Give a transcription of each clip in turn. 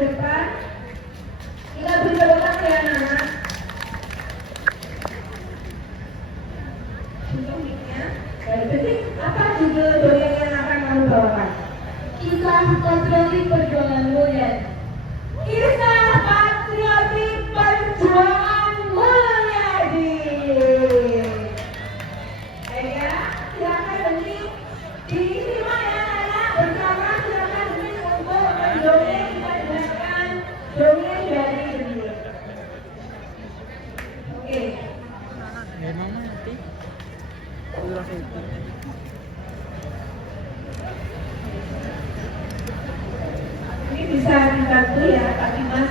depan. Kita beri tepuk tangan ya anak-anak. Untuk mic-nya. Jadi apa judul dongeng yang akan kamu bawakan? Kisah patriotik perjuangan mulia. Kisah patriotik perjuangan Mulyadi. Ya, silakan berhenti. Disimak ya anak-anak bersama, silakan berhenti untuk mendongeng. Kita dengarkan dongeng dari Bening. Oke. Gimana nanti? Ini bisa dibantu ya Pak Dimas.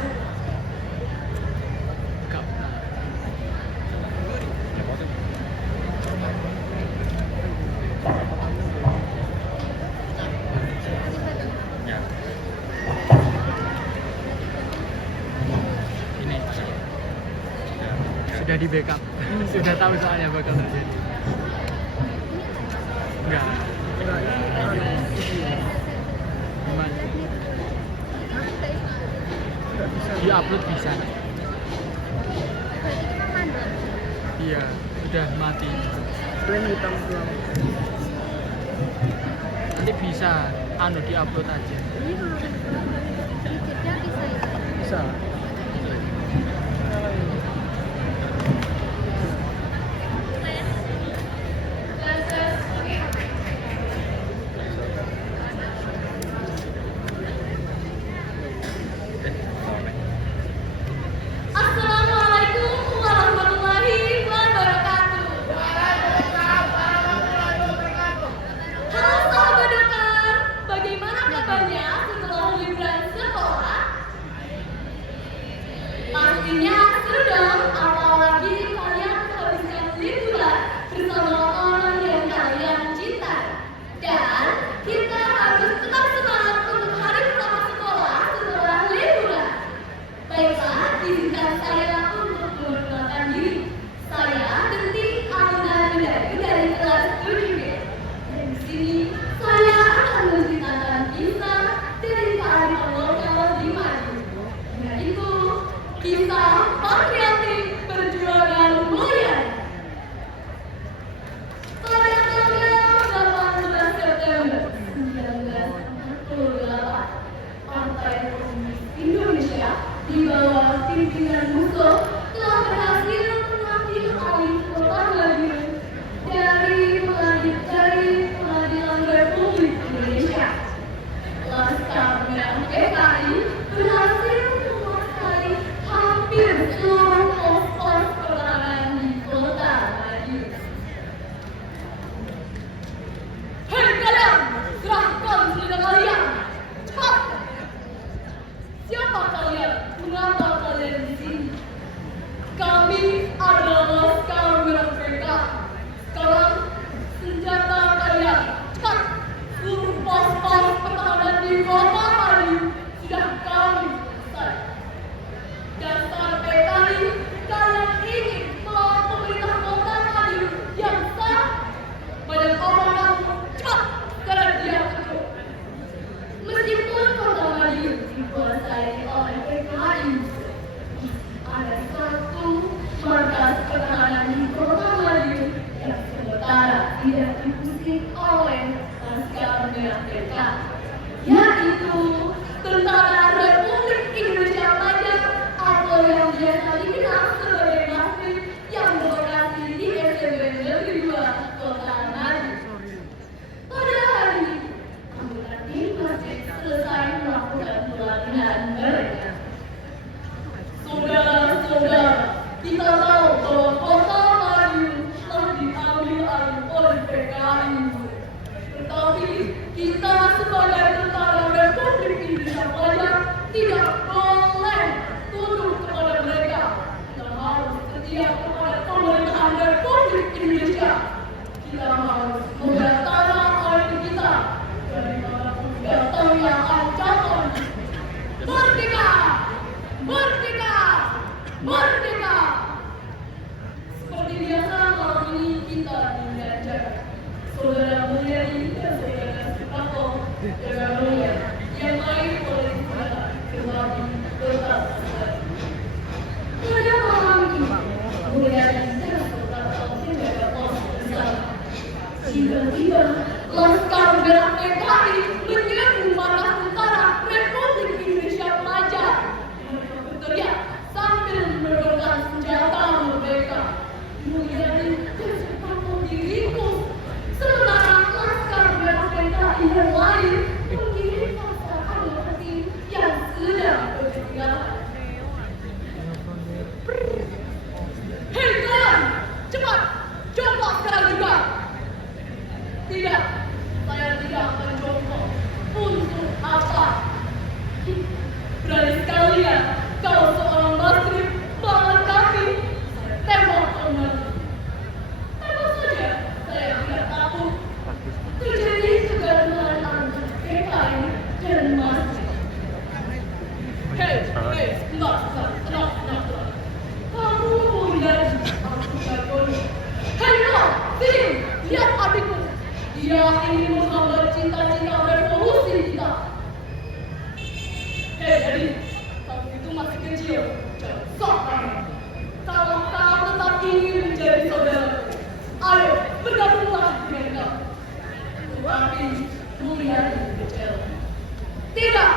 Ini sudah di backup, sudah tahu soalnya bakal terjadi. Enggak. Gimana? Di-upload bisa. Iya, udah mati. Klaim hitam pulang. Nanti bisa di-upload aja. Bisa. Assalamualaikum warahmatullahi wabarakatuh. Halo sahabat dokter, bagaimana kabarnya setelah liburan sekolah? Pastinya seru dong, apalagi kalian menghabiskan liburan bersama orang yang kalian cintai. Dan kita harus tetap semangat untuk hari pertama sekolah setelah liburan. Baiklah, izinkan saya untuk memperkenalkan diri. Saya Detik Aluna Bendari dari kelas 7B. Dan di sini saya akan menceritakan kisah dari kearifan lokal di Madiun, yaitu kisah patriotik perjuangan Mulyadi. Pada tanggal 18 September 1948, Partai Komunis Indonesia di bawah pimpinan Musso telah berhasil mengambil alih kota Madiun dari Pengadilan Republik Indonesia. Laskar Merah PKI berhasil menguasai hampir seluruh pos-pos pertahanan di kota Madiun. Hei kalian, serahkan senjata kalian, cepat! Siapa kalian? Mengapa kalian di sini? Kami adalah Laskar Merah PKI. Sekarang senjata kalian, cepat! Seluruh pos-pos pertahanan di kota Madiun sudah kami selesai. Dasar PKI, kalian ingin melawan pemerintah kota Madiun yang sah? Banyak orang kamu, cepat! Sekarang dia betul. Meskipun kota Madiun dikuasai oleh PKI, ada satu markas pertahanan di kota Madiun yang sementara tidak diusik oleh Laskar Merah PKI, yaitu Tentara Republik Indonesia Pajak atau yang biasa dikenal sebagai MASPI yang berlokasi di SMP Negeri 2 Kota Madiun. Pada hari ini, anggota tim masjid selesai melakukan pelatihan mereka. Saudara-saudara, kita tahu bahwa kota Madiun telah diambil alih oleh PKI. Tetapi kita sebagai tentara Republik Indonesia Pajak tidak boleh tunduk kepada mereka. Kita harus setia kepada pemerintahan Republik Indonesia. Kita harus membela tanah air kita dari para pendatang yang ancaman. Merdeka! Merdeka! Merdeka! Seperti biasa malam ini kita diajak Saudara Mulyadi dan Saudara Suprapto, Saudara Mulia, yang lain boleh kembali Mulyadi telah beberapa menjaga pos bersama. Tiba-tiba, Laskar Merah PKI menyerbu markas utara Republik Indonesia Pelajar. Mereka berteriak sambil mendorongkan senjata merdeka. Mulyadi dan sepatu diringkus. Sementara Laskar Merah PKI yang lain mengirim pasukan tim yang sedang bersenjata. Hei kalian, cepat, jongkok sekarang juga. Tidak, saya tidak akan jongkok. Untuk apa? Berani sekali ya, kalau seorang basri bangun kaki, saya tembak kamu. Tembak saja, saya tidak takut. Terjadi kegaduhan antara PKI dan masjid. Hei, sebentar, tenang. Kamu mau lihat aku jagonya. Hei kau, sini, lihat adikku. Dia ingin menghambat cita-cita revolusi kita. Hei adik, kamu itu masih kecil, jangan sok kamu. Kalau kau tetap ingin menjadi saudara, ayo bergabunglah dengan kau. Tetapi Mulyadi kecil. Tidak,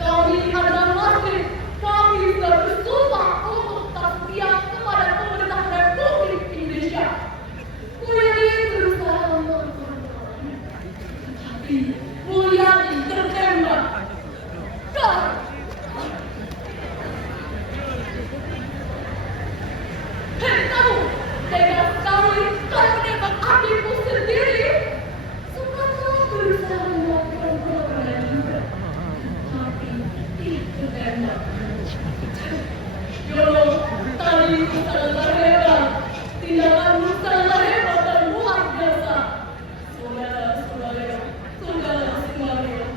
kami adalah muslim. Kami sudah bersumpah untuk tetap setia kepada pemerintah Republik Indonesia. Mulyadi berusaha mempertahankan, tetapi Mulyadi tertembak. Hei kamu, tega sekali kau menembak adikku sendiri. Sempat kau berusaha melakukan perlawanan juga, tetapi tidak tertembak. Yo, tadi itu sangat hebat. Tindakanmu sangat hebat dan luar biasa. Saudara-saudara semuanya,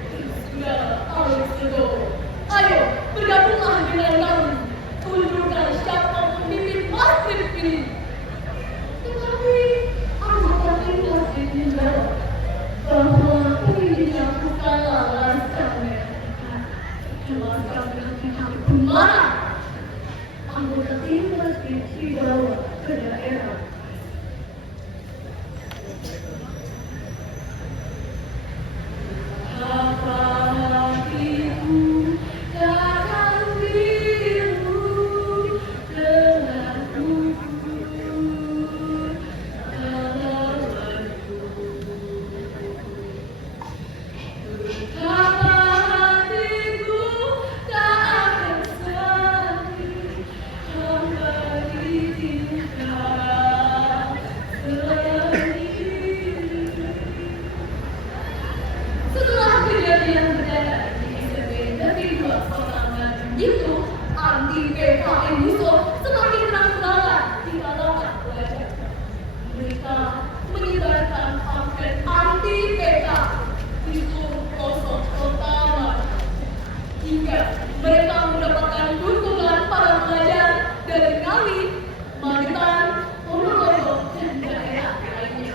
sudah harus sedo. Ayo, bergabunglah dengan kami. Tunjukkan siapa pemimpin masjid ini. Tetapi, apakah masjid menjawab bahwa pemimpinnya bukanlah Laskar Merah PKI. Laskar Merah PKI kemana? Anggota tim masjid dibawa ke daerah. Apa hatiku takkan biru dengan kuku melawanku. Betapa hatiku tak akan sakit hamba ditinggal sendiri. Setelah kejadian berdarah di SMP dari dua pasangan itu, anti PKI musuh semakin terang-terangan di kalangan pelajar. Mereka menyebarkan pamflet anti PKI di seluruh pelosok kota hingga mereka mendapatkan dukungan para pelajar dari Ngawi, Magetan, Ponorogo, dan daerah lainnya.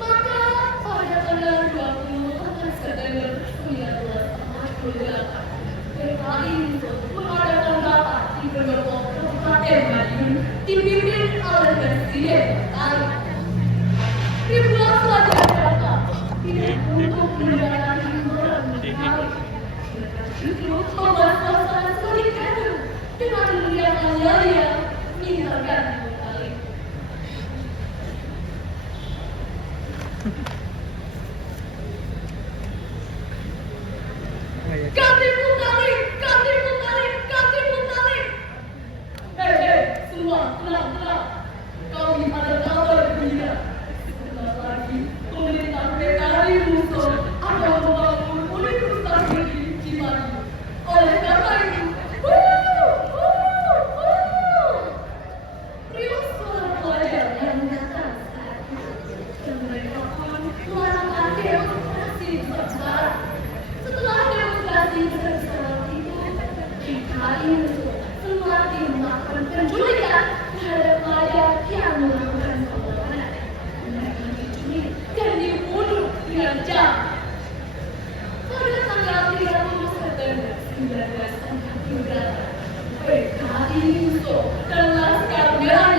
Maka pada tanggal 24 September 1948, PKI mengadakan rapat di Pendopo Kabupaten Madiun dipimpin oleh Presiden Kali. Ribuan pelajar datang tidak untuk mendengarkan hiburan Kali. Itu membuat suasana semakin gaduh dengan meneriakan yel-yel meninggalkan Kali. Katimu tarik! Hei, semua tenang. Kami ada kabar gembira. Sebentar lagi pemerintah PKI musuh akan membangun universitas negeri Cimahi. Oleh karena itu, riuh suara pelajar yang datang saat itu. Dan mereka pun melakukan demonstrasi besar-besaran. Setelah demonstrasi besar-besaran itu, PKI musuh semakin melakukan penculikan terhadap pelajar yang melakukan perlawanan. Mereka diculik dan dibunuh dengan jahat. Pada tanggal 30 September 1948, PKI musuh dan Laskar Merah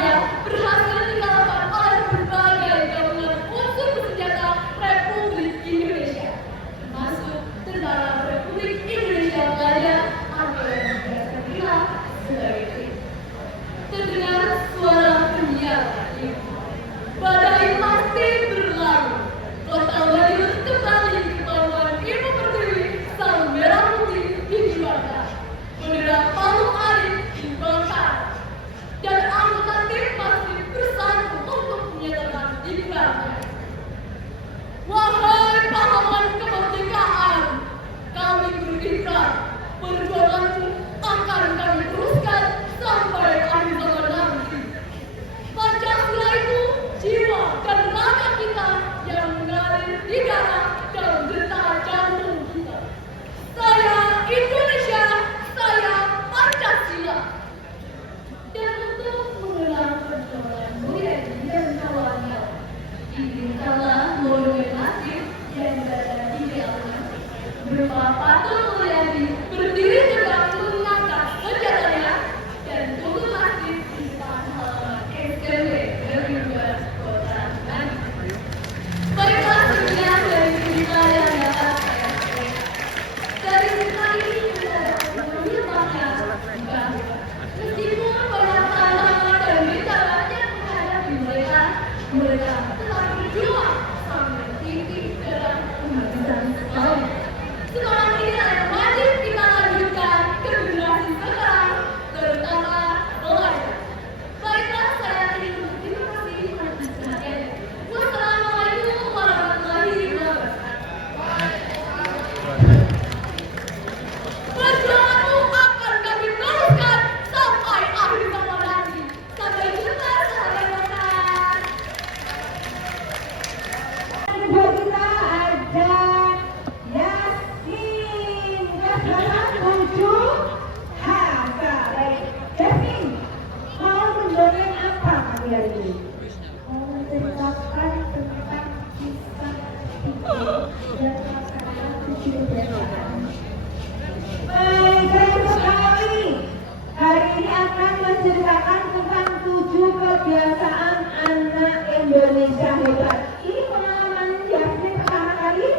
Indonesia hebat. Ini pengalaman Yasmin pertama kali.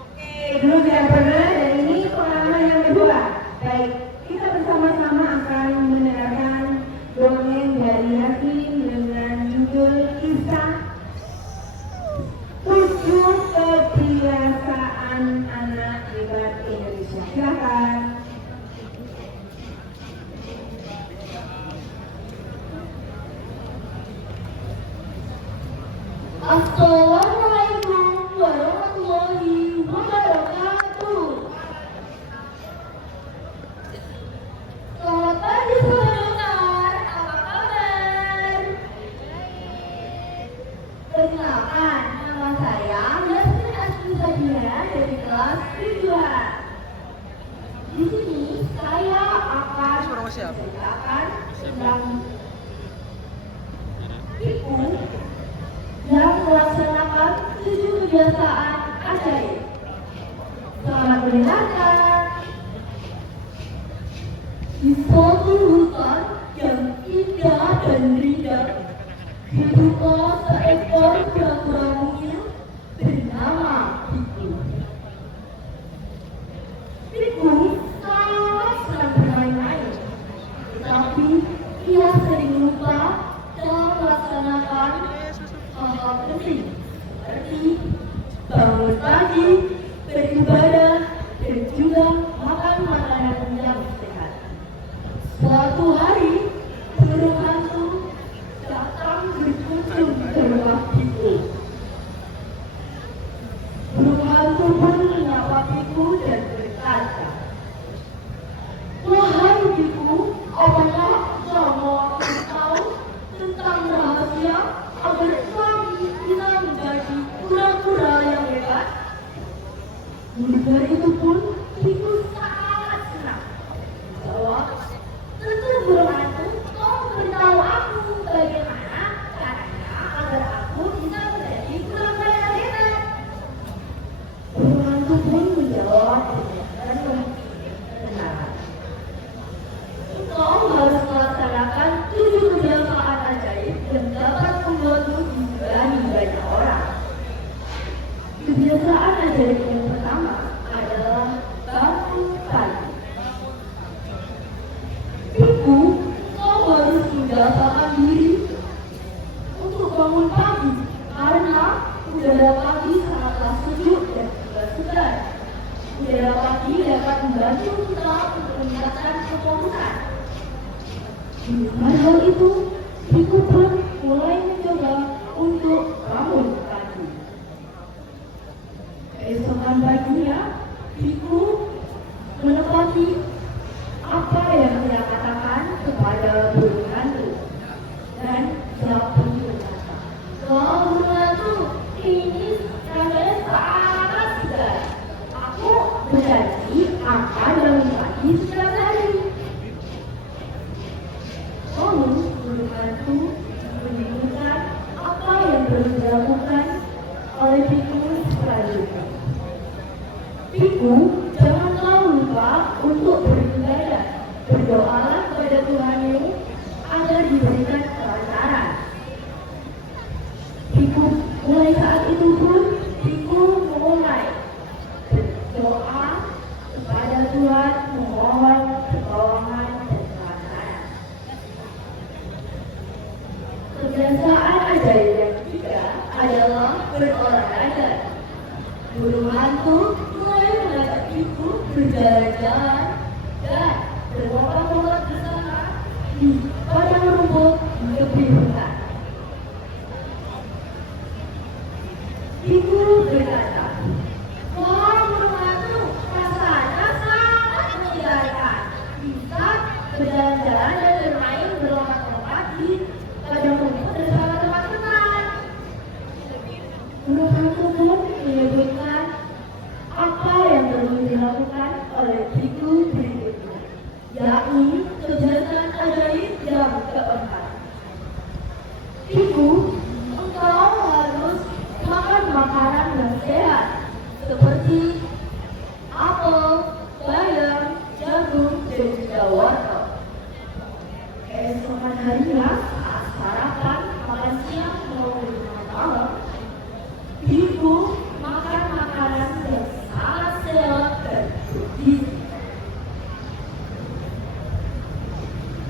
Oke, dulu tidak pernah dan ini pengalaman yang kedua. Baik, kita bersama-sama akan mendengarkan dongeng dari Yasmin dengan judul kisah 7 kebiasaan anak hebat Indonesia. Silakan. Assalamualaikum warahmatullahi wabarakatuh. Selamat pagi saudara, apa kabar? Perkenalkan, nama saya Yasmin Asmi Sabina dari kelas 7A. Di sini saya akan Suara siapa? menceritakan tentang Piku yang melaksanakan 7 kebiasaan ajaib. Selamat mendengarkan. Di suatu hutan yang indah dan rindang, hiduplah seekor kura-kura mungil bernama Piku. Piku sangat senang bermain-main, tetapi ia sering lupa dalam melaksanakan hal-hal penting seperti bangun pagi, beribadah, dan juga makan makanan yang sehat. Suatu hari, burung hantu datang berkunjung ke rumah Piku. Burung hantu pun menyapa Piku dan berkata, "Wahai Piku, apakah kamu tahu tentang rahasia agar kami bisa menjadi kura-kura yang hebat?" Mendengar itu pun, Piku sangat senang. Jawab, "Tentu burung hantu, kau memberitahu aku bagaimana caranya agar aku bisa menjadi kura-kura yang hebat." Burung hantu pun menjawab dengan kebenaran. "Kau harus melaksanakan 7 kebiasaan ajaib yang dapat membuatmu disegani banyak orang. Kebiasaan ajaib yang pertama adalah bangun pagi. Piku, kau harus membiasakan diri untuk bangun pagi karena udara pagi sangatlah sejuk dan juga segar. Udara pagi dapat membantu kita untuk meningkatkan kefokusan. Dengan hal itu, Piku pun mulai mencoba untuk bangun pagi. Keesokan paginya, Piku menepati apa yang dia katakan kepada burung hantu. Dan dia pun berkata, "Wah burung hantu, ini rasanya sangat segar. Aku berjanji akan bangun pagi setiap hari." Lalu burung hantu membingungkan apa yang perlu dilakukan oleh Piku selanjutnya. "Piku, janganlah lupa untuk beribadah. Berdoalah kepada Tuhanmu agar diberikan kelancaran." Piku mulai saat itu pun Piku mulai berdoa kepada Tuhan memohon pertolongan dan kelancaran. Kebiasaan ajaib yang ketiga adalah berolahraga. Burung hantu mulai mengajak Piku berjalan-jalan dan berlompat-lompat bersama di padang rumput di tepi hutan. Piku berkata, "Wah burung hantu, rasanya sangat menyenangkan. Bisa berjalan-jalan dan bermain berlompat-lompat di padang rumput bersama teman-teman." Burung hantu pun menyebutkan apa yang perlu dilakukan oleh Piku berikutnya, yakni kebiasaan ajaib yang keempat. "Piku, engkau harus makan makanan yang sehat seperti apel, bayam, jagung, dan juga wortel." Keesokan harinya saat sarapan, makan siang, maupun makan malam, ibu makan makanan yang sangat sehat dan bergizi.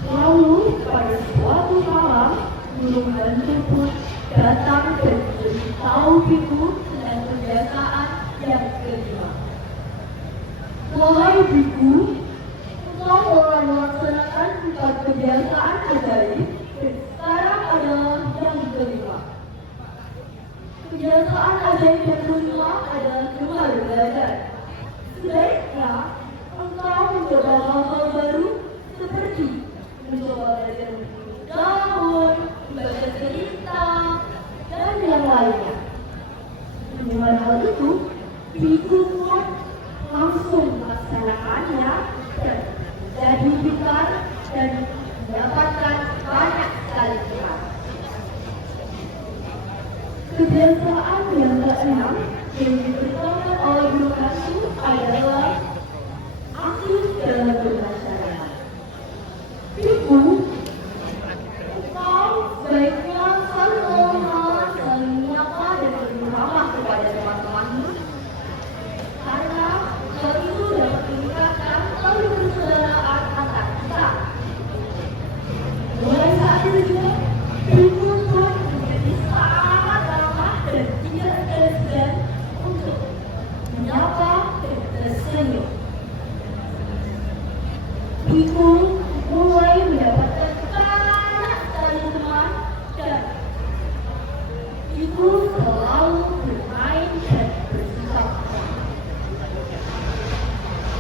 Lalu pada suatu malam, burung hantu pun datang dan memberitahu Biku dengan kebiasaan yang kelima. Wahai Biku, engkau telah melaksanakan 4 kebiasaan ajaib dan sekarang adalah yang kelima. Kebiasaan ajaib yang kelima adalah gemar belajar. Sebaiknya engkau mencoba hal-hal baru seperti mencoba belajar membunuh daun, membaca cerita, dan yang lainnya. Dengan hal itu, Biku pun langsung melaksanakannya dan jadi pintar dan mendapatkan banyak sekali teman. Kebiasaan yang keenam yang diberitahukan oleh burung hantu adalah aktif dalam bermasyarakat. Biku, kau sebaiknya selalu mengenal, saling menyapa dan berramah kepada teman-temanmu, karena hal itu dapat meningkatkan tali persaudaraan antar kita. Mulai saat itu juga, Biku pun menjadi sangat ramah dan tidak segan-segan untuk menyapa dan tersenyum. Biku mulai mendapatkan banyak sekali teman dan Biku selalu bermain dan bersikap.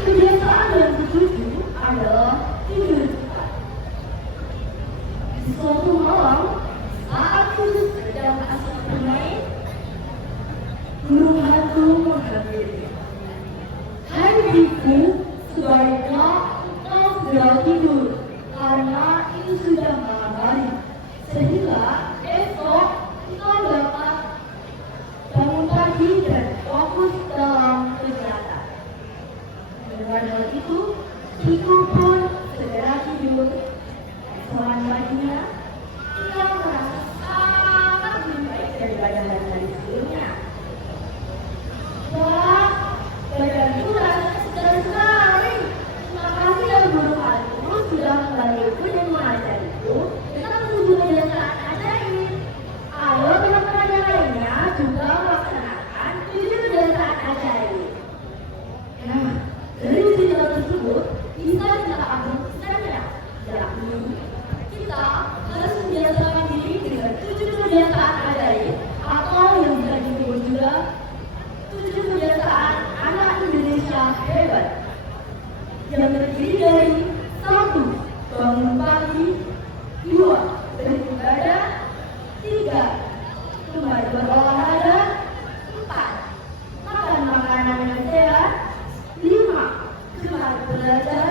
Kebiasaan yang ketujuh adalah tidur cepat. Di suatu malam, saat Biku sedang asik bermain, burung hantu menghampirinya. Hai Biku, sebaiknya engkau segera tidur, karena ini sudah malam hari, sehingga esok engkau dapat bangun pagi dan fokus dalam kegiatan. Dengan hal itu, Biku pun segera tidur. Keesokan paginya, ia merasa sangat lebih baik daripada hari-hari sebelumnya. Wah, badanku rasanya segar sekali. Terima kasih ya burung hantu sudah membantuku dan mengajariku tentang 7 kebiasaan ajaib. Ayo teman-teman yang lainnya juga melaksanakan 7 kebiasaan ajaib. Nah, dari cerita tersebut bisa kita ambil kesimpulannya, yakni kita harus membiasakan diri dengan 7 kebiasaan ajaib atau yang bisa disebut juga 7 kebiasaan anak Indonesia hebat, yang terdiri dari 1. Bangun pagi, 2. Beribadah, 3. Gemar berolahraga, 4. Makan makanan yang sehat, 5. Gemar belajar,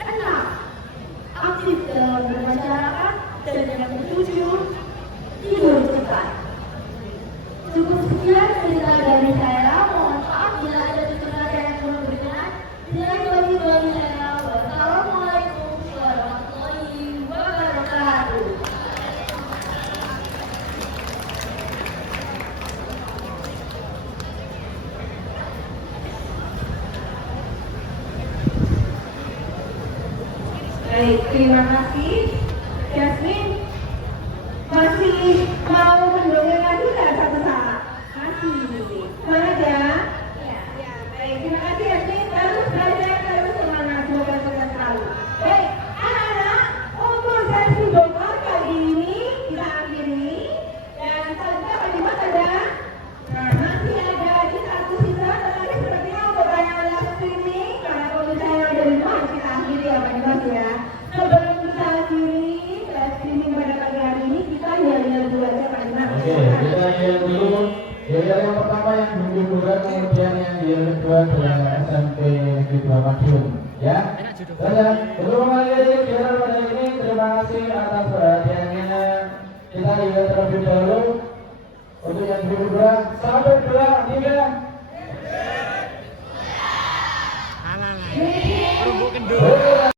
6. Aktif dalam bermasyarakat, dan yang ke-7, tidur cepat. Cukup sekian cerita dari saya. Mohon maaf bila ada tutur yang kurang berkenan. Dari saya, wassalamualaikum warahmatullahi wabarakatuh. Baik, terima kasih. Jasmine, masih mau mendongeng lagi nggak satu saat? Masih. Semangat ya. Ya. Baik, terima kasih Jasmine. Terus belajar, terus semangat, semoga sukses selalu. Baik, anak-anak, untuk sesi dokter kali ini kita akhiri. Dan selanjutnya Pak Dimas ada. Nah, masih ada di satu sisa, tetapi sepertinya untuk tayangan live streaming, karena kalau misalnya ada di rumah harus kita akhiri ya Pak Dimas ya. Sebelum kita akhiri live streaming pada pagi hari ini, kita yel-yel dulu aja Pak Dimas. Oke, kita yel dulu. Yel yang pertama yang Bunda, kemudian yang yel kedua adalah SMP Negeri 2 Madiun. Ya. Dan yang belum mengakhiri kegiatan pada ini, terima kasih atas perhatiannya.